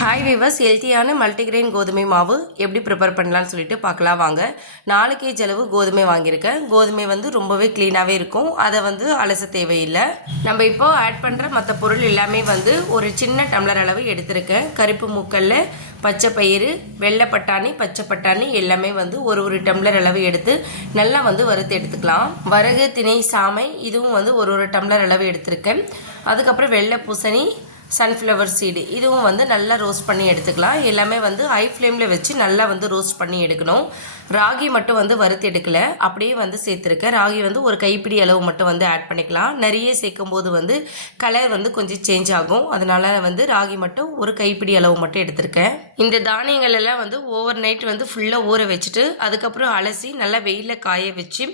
Hi viewers ஹெல்த்தியான multigrain கோதுமை மாவு எப்படி ப்ரிப்பேர் பண்ணலான்னு சொல்லிட்டு பார்க்கலாம் வாங்க. நாலு கேஜி அளவு கோதுமை வாங்கியிருக்கேன். கோதுமை வந்து ரொம்பவே க்ளீனாகவே இருக்கும். அதை வந்து அலச தேவையில்லை. நம்ம இப்போ ஆட் பண்ணுற மற்ற பொருள் எல்லாமே வந்து ஒரு சின்ன டம்ளர் அளவு எடுத்திருக்கேன். கருப்பு மூக்கல்ல பச்சை பயிறு வெள்ளை பட்டாணி பச்சை பட்டாணி எல்லாமே வந்து ஒரு ஒரு டம்ளர் அளவு எடுத்து நல்லா வந்து வறுத்து எடுத்துக்கலாம். வரகு திணை சாமை இதுவும் வந்து ஒரு ஒரு டம்ளர் அளவு எடுத்திருக்கேன். அதுக்கப்புறம் வெள்ளை பூசணி சன்ஃப்ளவர் சீடு இதுவும் வந்து நல்லா ரோஸ்ட் பண்ணி எடுத்துக்கலாம். எல்லாமே வந்து ஹை ஃப்ளேமில் வச்சு நல்லா வந்து ரோஸ்ட் பண்ணி எடுக்கணும். ராகி மட்டும் வந்து வறுத்து எடுக்கல. அப்படியே வந்து சேர்த்துருக்கேன். ராகி வந்து ஒரு கைப்பிடி அளவு மட்டும் வந்து ஆட் பண்ணிக்கலாம். நிறைய சேர்க்கும் போது வந்து கலர் வந்து கொஞ்சம் சேஞ்ச் ஆகும். அதனால வந்து ராகி மட்டும் ஒரு கைப்பிடி அளவு மட்டும் எடுத்திருக்கேன். இந்த தானியங்கள் எல்லாம் வந்து ஓவர் நைட் வந்து ஃபுல்லாக ஊற வச்சுட்டு அதுக்கப்புறம் அலசி நல்லா வெயிலில் காய வச்சு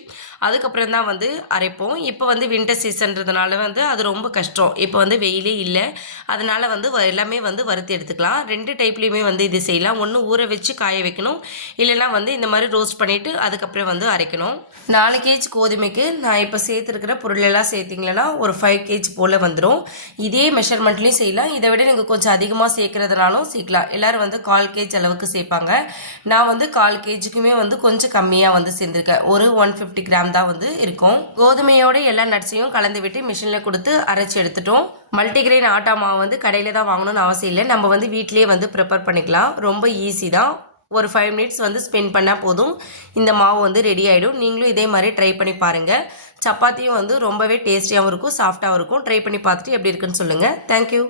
அதுக்கப்புறம் தான் வந்து அரைப்போம். இப்போ வந்து வின்டர் சீசன்றதுனால வந்து அது ரொம்ப கஷ்டம். இப்போ வந்து வெயிலே இல்லை. அதனால் வந்து வ- எல்லாமே வந்து வறுத்து எடுத்துக்கலாம். ரெண்டு டைப்லேயுமே வந்து இது செய்யலாம். ஒன்று ஊற வச்சு காய வைக்கணும். இல்லைன்னா வந்து இந்த மாதிரி ரோஸ்ட் பண்ணிவிட்டு அதுக்கப்புறம் வந்து அரைக்கணும். நாலு கேஜ் கோதுமைக்கு நான் இப்போ சேர்த்துருக்கிற பொருளெல்லாம் சேர்த்திங்களன்னா ஒரு ஃபைவ் கேஜ் போல் வந்துடும் இதே மெஷர்மெண்ட்லேயும் செய்யலாம். இதை விட நீங்கள் கொஞ்சம் அதிகமாக சேர்க்குறதுனாலும் சேர்க்கலாம். எல்லோரும் வந்து கால் கேஜ் அளவுக்கு சேர்ப்பாங்க. நான் வந்து கால் கேஜிக்குமே வந்து கொஞ்சம் கம்மியாக வந்து சேர்ந்துருக்கேன். ஒரு ஒன் ஃபிஃப்டி கிராம் தான் வந்து இருக்கும். கோதுமையோட எல்லா நட்ஸையும் கலந்து விட்டு மிஷினில் கொடுத்து அரைச்சி எடுத்துட்டோம். மல்டிகிரெயின் ஆட்டா மாவு வந்து கடையில் தான் வாங்கணும்னு அவசியம் இல்லை. நம்ம வந்து வீட்லேயே வந்து ப்ரிப்பேர் பண்ணிக்கலாம். ரொம்ப ஈஸி தான். ஒரு ஃபைவ் மினிட்ஸ் வந்து ஸ்பெண்ட் பண்ணால் போதும். இந்த மாவு வந்து ரெடி ஆகிடும் நீங்களும் இதே மாதிரி ட்ரை பண்ணி பாருங்கள் சப்பாத்தியும் வந்து ரொம்பவே டேஸ்டியாகவும் இருக்கும் சாஃப்டாகவும் இருக்கும். ட்ரை பண்ணி பார்த்துட்டு எப்படி இருக்குன்னு சொல்லுங்கள் தேங்க்யூ